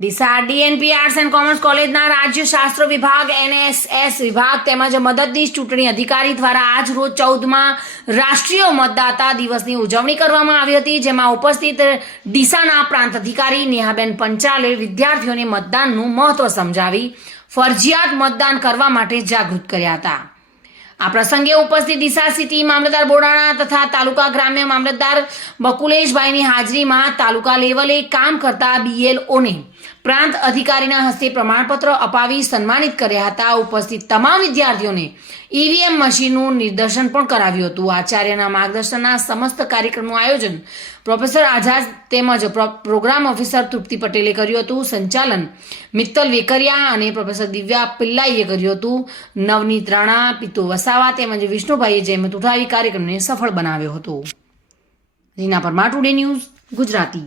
Deesa DNP arts and commerce કોલેજના રાજ્યશાસ્ત્ર વિભાગ, એનએસએસ વિભાગ તેમજ મદદનીશ ચૂંટણી અધિકારી દ્વારા આજ રોજ ચૌદમાં રાષ્ટ્રીય મતદાતા દિવસની ઉજવણી કરવામાં આવી હતી, જેમાં ઉપસ્થિત ડીસાના પ્રાંત અધિકારી નેહાબેન પંચાલે વિદ્યાર્થીઓને મતદાનનું મહત્વ સમજાવી ફરજિયાત મતદાન કરવા માટે જાગૃત કર્યા હતા. આ પ્રસંગે ઉપસ્થિત ડીસા સિટી મામલતદાર બોડાણા તથા તાલુકા ગ્રામ્ય મામલતદાર બકુલેશભાઈની હાજરીમાં તાલુકા લેવલે કામ કરતા બીએલઓને પ્રાંત અધિકારીના હસ્તે પ્રમાણપત્ર અપાવી સન્માનિત કર્યા હતા. ઉપસ્થિત તમામ વિદ્યાર્થીઓને ઈવીએમ મશીનનું નિદર્શન પણ કરાવ્યું હતું. આચાર્યના માર્ગદર્શનના સમસ્ત કાર્યક્રમનું આયોજન પ્રોફેસર આઝાદ તેમજ પ્રોગ્રામ ઓફિસર તૃપ્તિ પટેલે કર્યું હતું. સંચાલન મિત્તલ વેકરિયા અને પ્રોફેસર દિવ્યા પિલ્લાઈએ કર્યું હતું. નવનીત રાણા, પિતુ વસાવા તેમજ વિષ્ણુભાઈએ જહેમત ઉઠાવી કાર્યક્રમને સફળ બનાવ્યો હતો. Reena Parmar today news Gujarati.